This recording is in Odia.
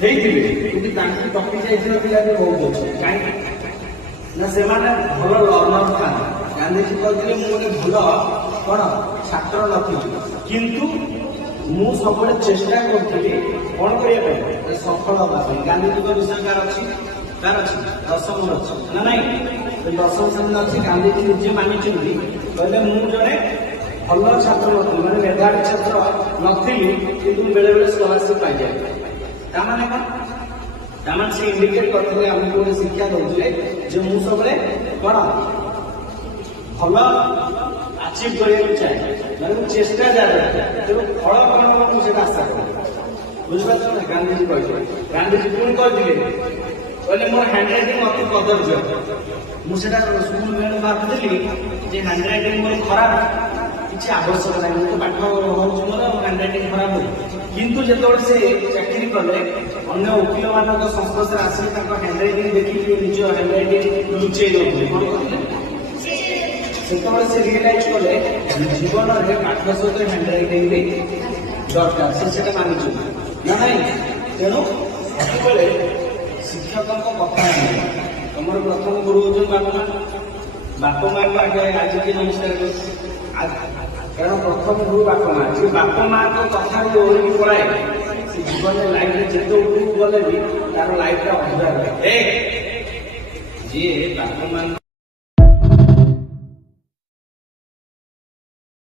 ହେଇଥିବେ କିନ୍ତୁ ତାଙ୍କୁ ଟପି ଯାଇଥିବା ପିଲା ବି ବହୁତ ଅଛି। କାହିଁକି ନା ସେମାନେ ଭଲ ଲର୍ଣ୍ଣର ଥାନ୍ତି। ଗାନ୍ଧିଜୀ କହିଥିଲେ ମୁଁ ଗୋଟେ ଭଲ କଣ ଛାତ୍ର ନଥିଲି, କିନ୍ତୁ ମୁଁ ସବୁବେଳେ ଚେଷ୍ଟା କରୁଥିଲି କଣ କରିବା ପାଇଁ ସଫଳ ହେବା ପାଇଁ। ଗାନ୍ଧିଜୀଙ୍କ ବିଷୟ କାହାର ଅଛି ଦଶମର ଅଛି ନା ନାଇଁ? ଦଶମ ଶ୍ରେଣୀରେ ଅଛି। ଗାନ୍ଧିଜୀ ନିଜେ ମାନିଛନ୍ତି, କହିଲେ ମୁଁ ଜଣେ ଭଲ ଛାତ୍ର ନଥିଲି, ମାନେ ମେଧାବୀ ଛାତ୍ର ନଥିଲି, କିନ୍ତୁ ବେଳେ ବେଳେ ସ୍କଲାରସିପ୍ ପାଇଯାଏ। ତାମାନେ କଣ? ତାମାନେ ସେ ଇଣ୍ଡିକେଟ୍ କରିଥିଲେ, ଆମକୁ ଗୋଟେ ଶିକ୍ଷା ଦଉଥିଲେ ଯେ ମୁଁ ସବୁବେଳେ କଣ ଭଲ ଆଚିଭ୍ କରିବାକୁ ଚାହେଁ, ମାନେ ମୁଁ ଚେଷ୍ଟା ଜାରି ରଖେ, ତେଣୁ ଫଳ କଣ ହବ ମୁଁ ସେଟା ଆଶା କରେ। ବୁଝିପାରୁଛ ନା? ଗାନ୍ଧିଜୀ କହିଥିଲେ। ଗାନ୍ଧିଜୀ ପୁଣି କହିଥିଲେ, କହିଲେ ମୋର ହ୍ୟାଣ୍ଡ ରାଇଟିଂ ଅତି କଦର୍ଯ୍ୟ। ମୁଁ ସେଟା ସ୍କୁଲ ବେଳେ ଭାବୁଥିଲି ଯେ ହ୍ୟାଣ୍ଡ ରାଇଟିଂ ମୋର ଖରାପ, କିଛି ଆବଶ୍ୟକ ନାହିଁ, ମୁଁ ତ ପାଠ ହଉଛି ମୋର ହ୍ୟାଣ୍ଡ ରାଇଟିଂ ଖରାପ ହୁଏ। କିନ୍ତୁ ଯେତେବେଳେ ସେ ଚାକିରି କଲେ, ଅନ୍ୟ ଓକିଲ ମାନଙ୍କ ସଂସ୍ପର୍ଶରେ ଆସିଲେ, ତାଙ୍କ ହ୍ୟାଣ୍ଡ ରାଇଟିଂ ଦେଖିକି ନିଜ ହ୍ୟାଣ୍ଡ ରାଇଟିଂ ଲୁଚେଇ ଦଉଥିଲେ। କଣ କରୁଥିଲେ? ସେତେବେଳେ ସେ ରିଏଲାଇଜ୍ କଲେ ଜୀବନରେ ପାଠ ସହିତ ହ୍ୟାଣ୍ଡ ରାଇଟିଂ ବି ଦରକାର। ସେ ସେଟା ମାନିଛନ୍ତି ନା ନାଇଁ? ତେଣୁ ସବୁବେଳେ ଶିକ୍ଷକଙ୍କ କଥା ନାହିଁ। ତମର ପ୍ରଥମ ଗୁରୁ ହଉଛନ୍ତି ବାପା ମାଆଙ୍କୁ ଆଗେ ଆଜି କି ନମସ୍କାର କରୁଛି, କାରଣ ପ୍ରଥମ ଗୁରୁ ବାପା ମା। ଯିଏ ବାପା ମାଆଙ୍କ କଥାରେ ଓହରିକି ପଳାଏ, ସେ ଜୀବନରେ ଲାଇଫରେ ଯେତେ ଉପରକୁ ଗଲେ ବି ତାର ଲାଇଫଟା ଅଧୁରା ରହେ। ଯିଏ ବାପା ମା